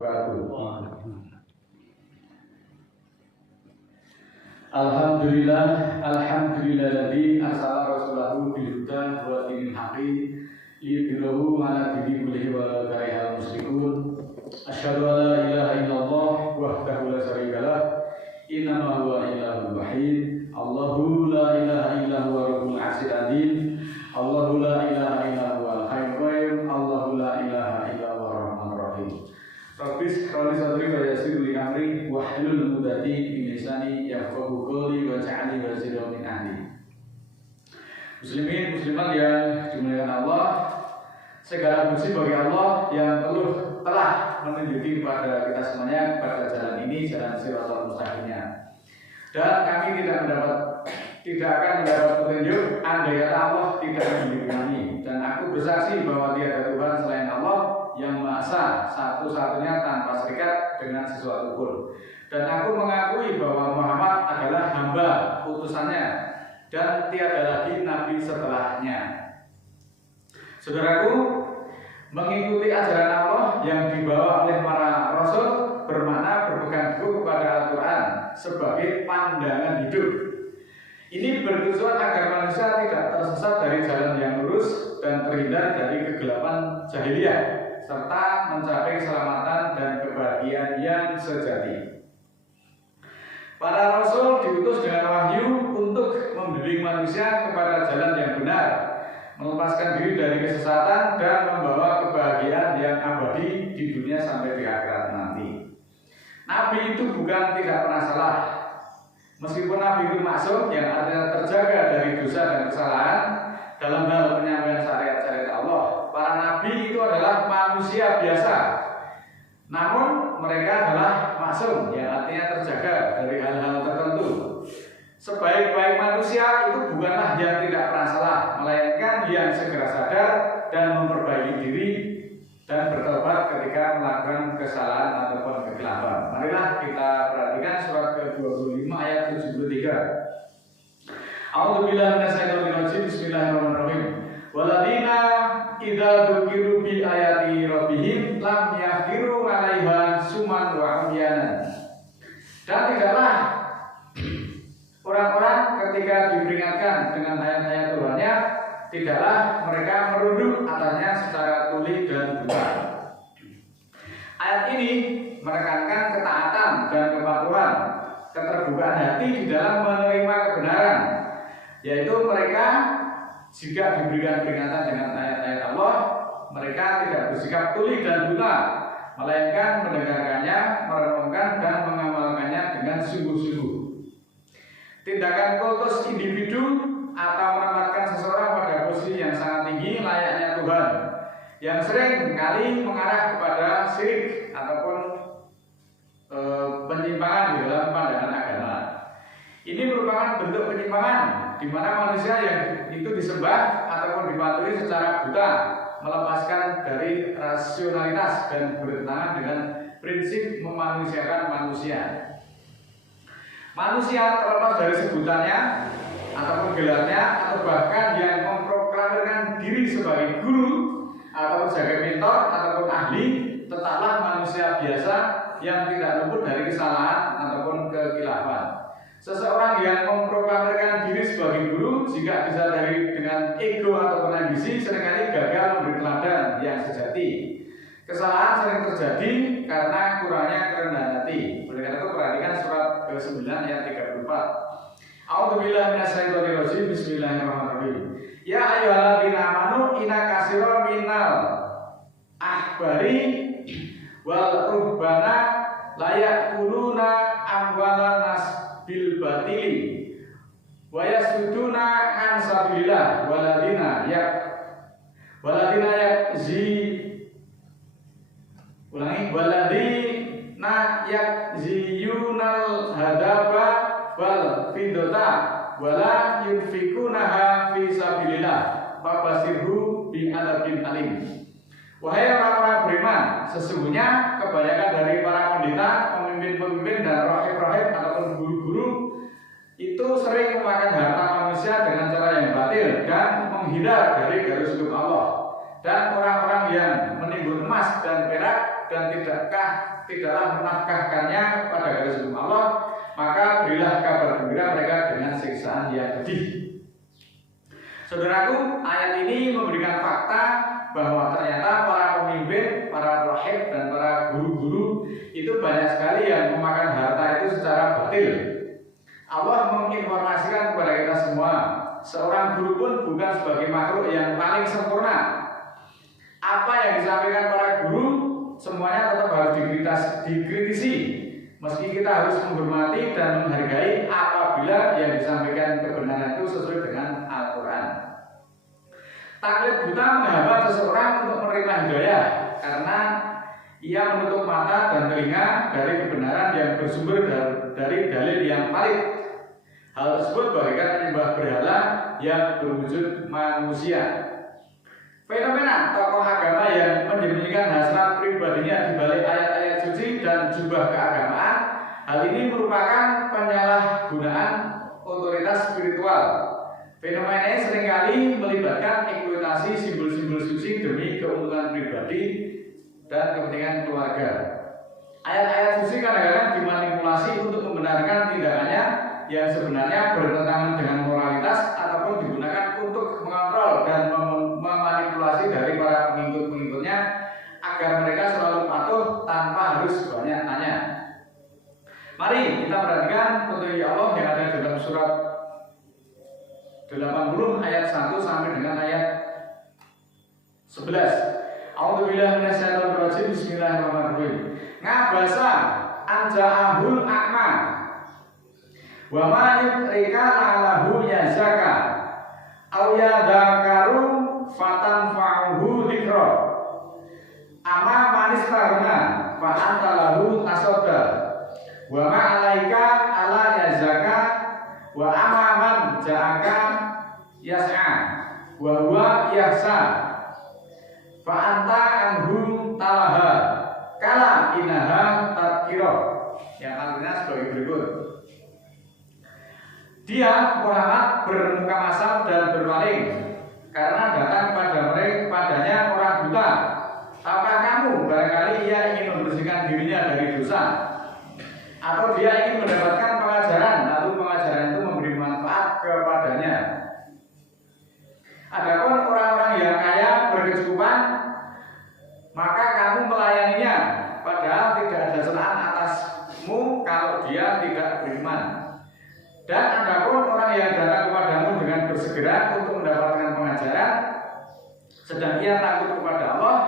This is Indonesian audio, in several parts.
Alhamdulillahilladzi arsala rasulahu bil huda wa dinil haqqi liyudhhirahu 'ala dini kullihi wa karihal musyrikun. Asyhadu an la ilaha illallah wahdahu la syarika lah, innama huwa ilahul wahid. Allahu la ilaha illa huwa rabbul 'arsyil 'azim. Allahu la ilaha illa huwal hayyul qayyum. Allahu la ilaha illa huwa rahmanur rahim. Rabbis qali sadri wa yassir li amri wahlul 'uqdatam min lisani yafqahu qawli waj'alni waziran min ahli. Muslimin muslimat yang dimuliakan Allah, segala puji bagi Allah yang telah menunjuki kepada kita semuanya pada jalan ini, jalan Shiratal Mustaqimnya. Dan kami tidak akan mendapat petunjuk andai kata Allah tidak menunjuk kami. Dan aku bersaksi bahwa tiada Tuhan selain Allah yang Maha Esa, satu-satunya tanpa serikat dengan sesuatu pun. Dan aku mengakui bahwa Muhammad adalah hamba utusannya dan tiada lagi nabi setelahnya. Saudaraku, mengikuti ajaran Allah yang dibawa oleh para rasul bermakna berpegang teguh kepada Al-Quran sebagai pandangan hidup. Ini bertujuan agar manusia tidak tersesat dari jalan yang lurus dan terhindar dari kegelapan jahiliyah, serta mencapai keselamatan dan kebahagiaan yang sejati. Para rasul diutus dengan wahyu untuk membimbing manusia kepada jalan yang benar, melepaskan diri dari kesesatan dan membawa kebahagiaan yang abadi di dunia sampai di akhirat nanti. Nabi itu bukan tidak pernah salah. Meskipun Nabi itu maksum, yang artinya terjaga dari dosa dan kesalahan dalam hal penyampaian syariat-syariat Allah, para nabi itu adalah manusia biasa. Namun mereka adalah maksum, yang artinya terjaga dari hal-hal tertentu. Sebaik-baik manusia itu bukanlah yang tidak pernah salah, melainkan yang segera sadar dan memperbaiki diri dan bertobat ketika melakukan kesalahan ataupun kekeliruan. Marilah kita perhatikan surat ke-25 ayat 73. A'udzubillahi minasyaitonir rajim. Bismillahirrahmanirrahim. Waladina idza dzukiru bi ayati rabbihim lam yakhiru 'alaiha summan wa umyanan. Dan tidaklah orang-orang ketika diperingatkan dengan ayat-ayat Tuhannya, tidaklah mereka merunduk atasnya secara tuli dan buta. Ayat ini menekankan ketaatan dan kepatuhan, keterbukaan hati di dalam menerima kebenaran, yaitu mereka jika diberikan peringatan dengan ayat-ayat Allah, mereka tidak bersikap tuli dan buta, melainkan mendengarkannya, merenungkan dan mengamalkannya dengan sungguh-sungguh. Tindakan kultus individu atau menempatkan seseorang pada posisi yang sangat tinggi layaknya Tuhan, yang sering kali mengarah kepada syirik ataupun penyimpangan di dalam pandangan agama. Ini merupakan bentuk penyimpangan di mana manusia yang itu disembah ataupun dipatuhi secara buta, melepaskan dari rasionalitas dan bertentangan dengan prinsip memanusiakan manusia. Manusia terlepas dari sebutannya ataupun gelarnya, atau bahkan yang memproklamirkan diri sebagai guru atau sebagai mentor ataupun ahli, tetaplah manusia biasa yang tidak luput dari kesalahan ataupun kekilafan. Seseorang yang memproklamirkan diri sebagai guru, jika disadari dengan ego ataupun ambisi, seringkali gagal memberi teladan yang sejati. Kesalahan sering terjadi karena kurangnya kerendahan hati. Oleh karena itu perhatikan surat ke-9 ayat 34. A'udzubillahi minasyaitonir rajim. Bismillahirrahmanirrahim. Ya ayyuhalladzina amanu inna katsiran minal ahbari wal ruhbana la ya'kuluna amwalan nas bil batili wa yasuduna an sabilillah waladina yakziyunal hadaba wal fidota wala yunfikunaha fi sabilillah fabashirhu bi adzabin alim. Wahai orang-orang beriman, sesungguhnya kebanyakan dari para pendeta, pemimpin-pemimpin dan rahib-rahib ataupun guru-guru itu sering memakan harta manusia dengan cara yang batil dan menghindar dari garis hukum Allah. dan orang-orang yang menimbun emas dan perak dan tidaklah menafkahkannya kepada garis hukum Allah, maka berilah kabar gembira mereka dengan siksaan yang pedih. Saudaraku, ayat ini memberikan fakta bahwa ternyata para pemimpin, para rahib dan para guru-guru itu banyak sekali yang memakan harta itu secara batil. Allah menginformasikan kepada kita semua, seorang guru pun bukan sebagai makhluk yang paling sempurna. Apa yang disampaikan para guru semuanya tetap harus dikritisi. Meski kita harus menghormati dan menghargai apabila yang disampaikan kebenaran itu sesuai dengan Al-Quran. Taklid buta menghambat seseorang untuk menerima hidayah karena ia menutup mata dan telinga dari kebenaran yang bersumber dari dalil yang valid. Hal tersebut bagaikan menyembah berhala yang berwujud manusia. Fenomena tokoh agama yang menyembunyikan hasrat pribadinya di balik ayat-ayat suci dan jubah keagamaan, hal ini merupakan penyalahgunaan otoritas spiritual. Fenomena ini seringkali melibatkan eksploitasi simbol-simbol suci demi keuntungan pribadi dan kepentingan keluarga. Ayat-ayat suci kadang-kadang dimanipulasi untuk membenarkan tindakannya yang sebenarnya bertentangan dengan moralitas ataupun digunakan untuk mengontrol dan memanipulasi dari para pengikut-pengikutnya agar mereka selalu patuh tanpa harus banyak tanya. Mari kita perhatikan petunjuk Allah yang ada dalam surat 80 ayat 1 sampai dengan ayat 11. A'udzubillahi minasyaitonir rajim. Bismillahirrahmanirrahim. Ngabasa anja'ahul a'ma wa ma yudrika la'allahu yazakka aw yadhakkaru fatanfa'uhu dzikra amma man istaghna fa anta lahu tasadda wa ma 'alaika ala yazakka wa amma man ja'aka yas'a wa huwa yahsa fa anta anhu talaha kala inaha tadhkirah. Yang artinya sebagai berikut. Dia Muhammad bermuka masam dan berpaling karena datang padanya orang buta. Tahukah kamu barangkali ia ingin membersihkan dirinya dari dosa, atau dia ingin mendapatkan pengajaran lalu pengajaran itu memberi manfaat kepadanya. Adapun orang-orang yang kaya berkecukupan, maka kamu melayaninya padahal tidak ada celaan atasmu kalau dia tidak beriman. Dan adapun orang yang datang kepadamu dengan bersegera untuk mendapatkan pengajaran, sedang ia takut kepada Allah,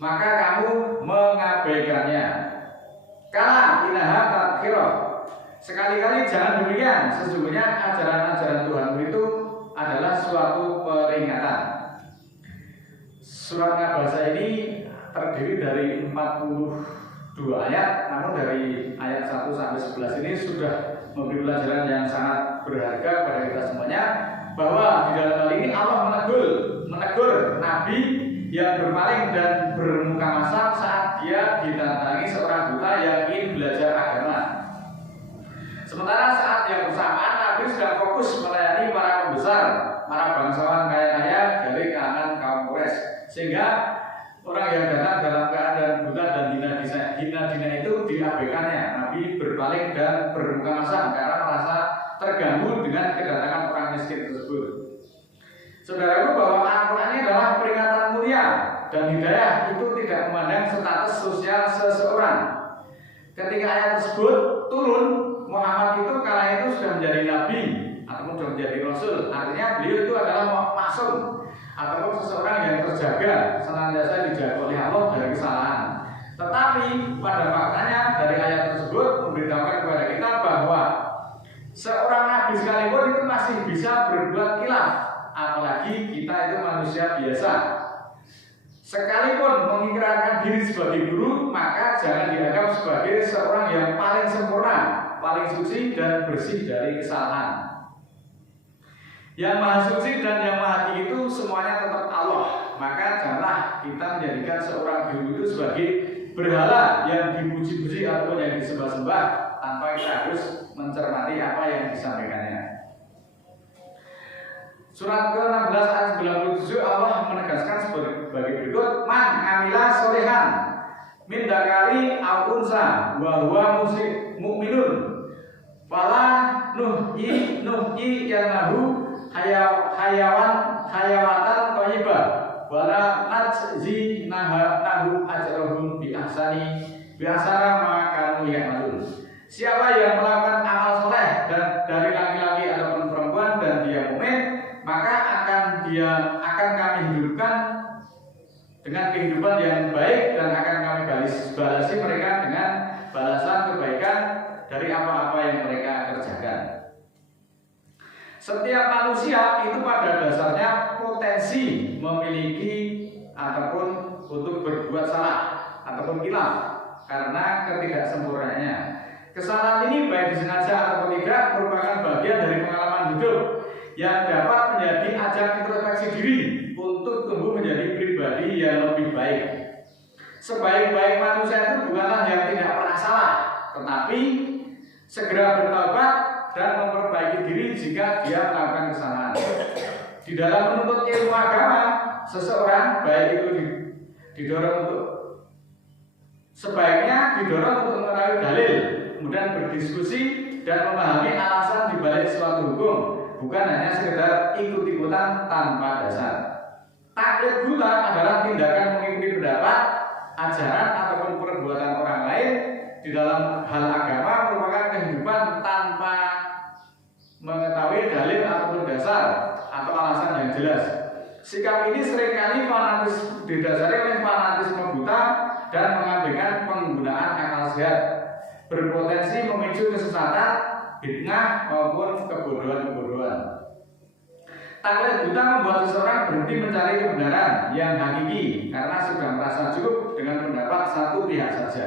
maka kamu mengabaikannya. Kala inaha tadhkirah. Sekali-kali jangan demikian. Sesungguhnya ajaran-ajaran Tuhanmu itu adalah suatu peringatan. Surat Ngabasa ini terdiri dari 42 ayat, namun dari ayat 1 sampai 11 ini sudah memberi pelajaran yang sangat berharga kepada kita semuanya, bahwa di dalam hal ini Allah menegur Nabi yang berpaling dan bermuka masam saat dia didatangi seorang buta yang ingin belajar agama. Sementara saat yang bersamaan Nabi sedang fokus melayani para pembesar, para bangsawan kaya-kaya dari kalangan kaum Quraisy, sehingga orang yang datang dalam keadaan buta dan hina-hina itu diabaikannya. Nabi berpaling dan bermuka masam karena merasa terganggu dengan kedatangan orang miskin tersebut. Saudaraku, bahwa Al-Quran ini adalah peringatan mulia dan hidayah itu tidak memandang status sosial seseorang. Ketika ayat tersebut turun, Muhammad itu kala itu sudah menjadi nabi ataupun sudah menjadi rasul. Artinya beliau itu adalah maksum ataupun seseorang yang terjaga, senantiasa dijaga oleh Allah dari kesalahan. Tetapi pada faktanya dari ayat tersebut memberitahukan kepada kita bahwa seorang nabi sekalipun itu masih bisa berbuat khilaf, apalagi kita itu manusia biasa. Sekalipun mengikirkan diri sebagai guru, maka jangan dianggap sebagai seorang yang paling sempurna, paling suci dan bersih dari kesalahan. Yang maha suci dan yang maha tinggi itu semuanya tetap Allah. Maka janganlah kita menjadikan seorang guru itu sebagai berhala yang dipuji-puji ataupun yang disembah-sembah tanpa kita harus mencermati apa yang disampaikannya. Surat ke-16 ayat 97 Allah menegaskan sebagai berikut, man amila solehan min dakari au unsa wa huwa mu'minun fala nuhyi yanahu hayawatan thayyibah wala najzi nahu ajrahum bi ahsana ma kanu ya'malun. Siapa yang melakukan amal soleh dan dari laki-laki ataupun perempuan dan dia mukmin, maka akan kami hidupkan dengan kehidupan yang baik dan akan kami balasi mereka dengan balasan kebaikan dari apa-apa yang mereka kerjakan. Setiap manusia itu pada dasarnya potensi memiliki ataupun untuk berbuat salah ataupun khilaf karena ketidaksempurnaannya. Kesalahan ini baik disengaja ataupun tidak merupakan bagian dari pengalaman hidup yang dapat menjadi ajang introspeksi diri untuk tumbuh menjadi pribadi yang lebih baik. Sebaik-baik manusia itu bukanlah yang tidak pernah salah, tetapi segera bertobat dan memperbaiki diri jika dia melakukan kesalahan. Di dalam menuntut ilmu agama, seseorang baik itu sebaiknya didorong untuk mengetahui dalil, kemudian berdiskusi dan memahami alasan dibalik suatu hukum, bukan hanya sekedar ikut-ikutan tanpa dasar. Taklid buta adalah tindakan mengikuti pendapat, ajaran ataupun perbuatan orang lain di dalam hal agama merupakan kehidupan tanpa mengetahui dalil ataupun dasar atau alasan yang jelas. Sikap ini seringkali didasari oleh fanatisme buta dan mengabaikan penggunaan akal sehat, berpotensi memicu kesesatan, fitnah maupun kebodohan. Taklid buta membuat seseorang berhenti mencari kebenaran yang hakiki karena sudah merasa cukup dengan pendapat satu pihak saja.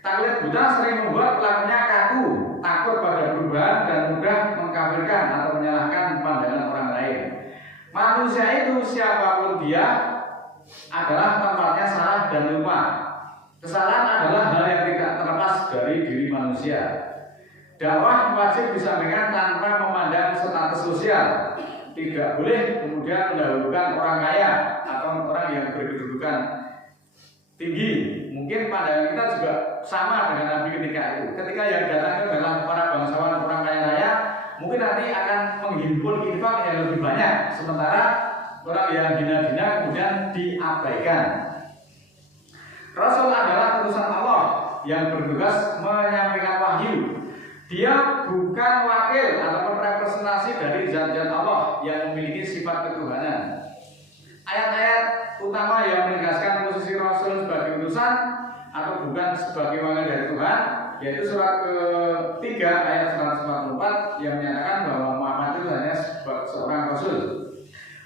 Taklid buta sering membuat pelakunya kaku, takut pada perubahan dan mudah mengkafirkan atau menyalahkan pandangan orang lain. Manusia itu siapapun dia adalah tempatnya salah dan lupa. Kesalahan adalah hal yang tidak terlepas dari diri manusia. Dakwah wajib disampaikan tanpa memandang status sosial. Tidak boleh kemudian mendahulukan orang kaya atau orang yang berkedudukan tinggi. Mungkin pandangan kita juga sama dengan Nabi ketika itu. Ketika yang datang itu adalah para bangsawan orang kaya raya, mungkin nanti akan menghimpun infak yang lebih banyak, sementara orang yang hina-hina kemudian diabaikan. Rasul adalah utusan Allah yang bertugas menyampaikan wahyu. Dia bukan wakil ataupun representasi dari zat-zat Allah yang memiliki sifat ketuhanan. Ayat-ayat utama yang menegaskan posisi Rasul sebagai utusan atau bukan sebagai wakil dari Tuhan, yaitu surat ke-3 ayat 144 yang menyatakan bahwa Muhammad itu hanya seorang Rasul.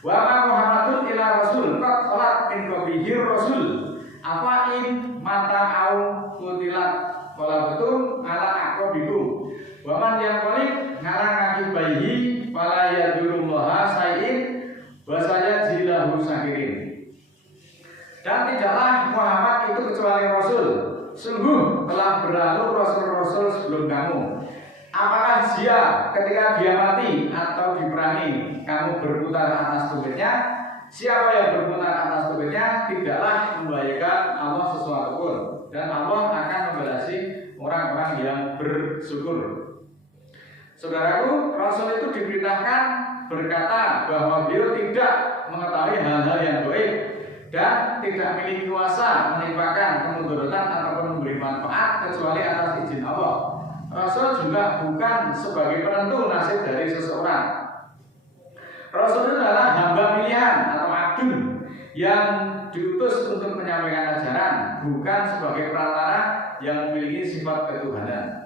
Wa ma Muhammadun illa Rasul qad khalat min qablihi Rasul afa in mata au kutilat qalabatum ala aqabikum wa man yaqulib ngalang akibahi fala yadurullaha sayin wa sayajzilahu syakirin. Dan tidaklah Muhammad itu kecuali Rasul. Sungguh telah berlalu Rasul-Rasul sebelum kamu. Apakah dia ketika dia mati atau diperangi kamu berputar atas tubuhnya? Siapa yang berputar atas tubuhnya tidaklah membahayakan Allah sesuatu pun, dan Allah akan membalasi orang-orang yang bersyukur. Saudaraku, Rasul itu diperintahkan berkata bahwa beliau tidak mengetahui hal-hal yang gaib dan tidak memiliki kuasa menimpakan kemudaratan ataupun memberi manfaat kecuali atas izin Allah. Rasul juga bukan sebagai penentu nasib dari seseorang. Rasul itu adalah hamba pilihan atau abdun yang diutus untuk menyampaikan ajaran, bukan sebagai perantara yang memiliki sifat ketuhanan.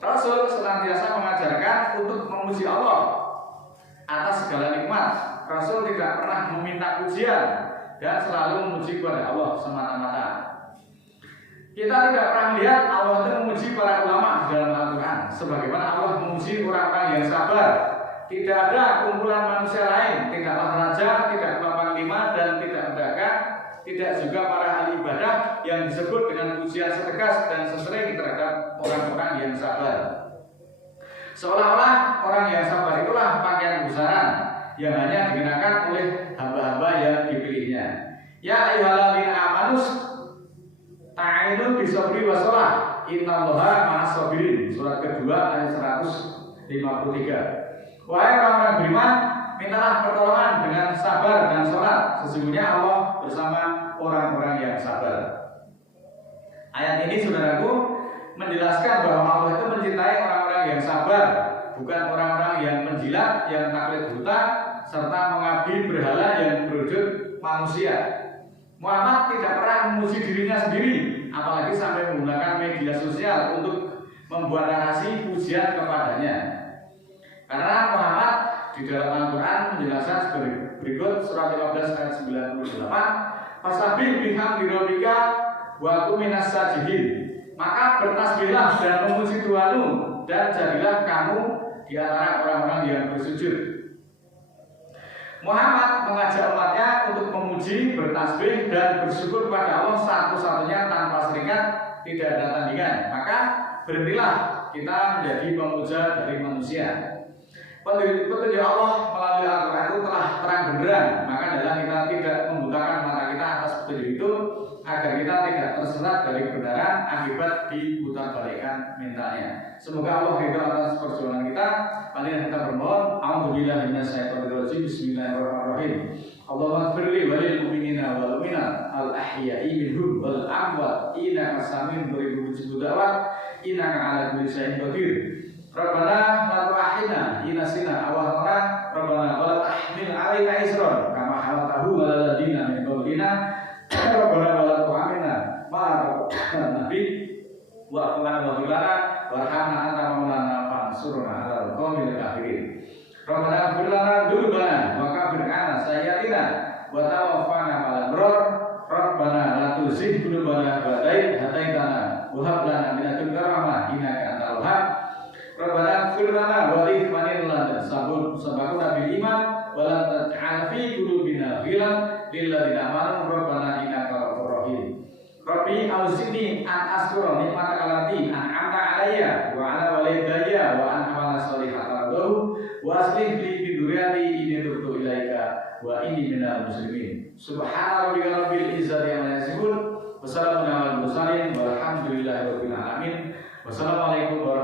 Rasul senantiasa mengajarkan untuk memuji Allah atas segala nikmat. Rasul tidak pernah meminta pujian dan selalu memuji kepada Allah semata-mata. Kita tidak pernah melihat Allah itu memuji para ulama di dalam Al-Quran, sebagaimana Allah memuji orang-orang yang sabar. Tidak ada kumpulan manusia lain, tidaklah raja, tidak panglima, dan tidak pedagang, tidak juga para ahli ibadah yang disebut dengan pujian setegas dan sesering terhadap orang-orang yang sabar. Seolah-olah orang yang sabar itulah pakaian kebesaran yang hanya dikenakan oleh hamba-hamba yang dipilihnya. Ya ayyuhalladzina amanus ta'inu bisabri wassalah innallaha ma'as sabirin. Surat kedua ayat 153. Wahai orang-orang beriman, mintalah pertolongan dengan sabar dan sholat. Sesungguhnya Allah bersama orang-orang yang sabar. Ayat ini saudaraku menjelaskan bahwa Allah itu mencintai orang-orang yang sabar, bukan orang-orang yang menjilat, yang taklid buta, serta mengabdi berhala yang berwujud manusia. Muhammad tidak pernah memuji dirinya sendiri, apalagi sampai menggunakan media sosial untuk membuat narasi pujian kepadanya. Karena Muhammad di dalam Al-Quran menjelaskan seperti berikut, surat 15 ayat 98, Fasabih bihamdi rabbika wa kum minas sajidin. Maka bertasbihlah dan memuji Tuhanmu, dan jadilah kamu di antara orang-orang yang bersujud. Muhammad mengajak umatnya untuk memuji, bertasbih, dan bersyukur kepada Allah satu-satunya tanpa seringkat, tidak ada tandingan. Maka berhentilah kita menjadi pemuja dari manusia. Petunjuk Allah melalui Al-Quran itu telah terang benderang. Maka adalah kita tidak membutakan mata kita atas petunjuk itu, agar kita tidak tersesat dari kebenaran akibat diputarbalikkan mentalnya. Semoga Allah ridho atas perjuangan kita. Mari kita bermohon. A'udzubillahi minasyaitonirrajim. Bismillahirrahmanirrahim. Allahumma ighfirli walil mu'minina wal mu'minat al ahya'i minhum wal amwat innaka sami'un qaribun mujibud da'wat innaka 'ala kulli syai'in qadir. Rabbana la tu'akhidna in nasina aw akhtana. Rabbana wa la tahmil 'alaina isran kama hamaltahu 'alal ladzina min qablina. Rabbana wa la tu'akhidna ma taqaddama nabi wa qulana wa qulana warhamna anta maulana fansurna 'alal qaumil kafirin. Rabbana ighfir lana dzunubana wa kaffir 'anna sayyi'atina wa tawaffana ma'al abrar. Rabbana la tuzigh qulubana ba'da idh hadaitana wa hab lana min ladunka rahmah innaka antal wahhab. Rabbana ighfir lana wa li ikhwanina alladzina sabaquna bil iman wa la taj'al fi qulubina ghillan lil ladzina amanu rabbana innaka ghafurur rahim. Rabbi auzi'ni an azkura ni'mataka allati an'amta 'alayya wa 'ala walidayya wa an a'mala shalihan tardahu wa aslih li fi dzurriyyati inni tubtu ilaika wa inni minal muslimin. Subhana rabbika rabbil izzati amma yasifun wa salamun 'alal mursalin walhamdulillahi rabbil alamin. Wassalamualaikum warahmatullahi wabarakatuh.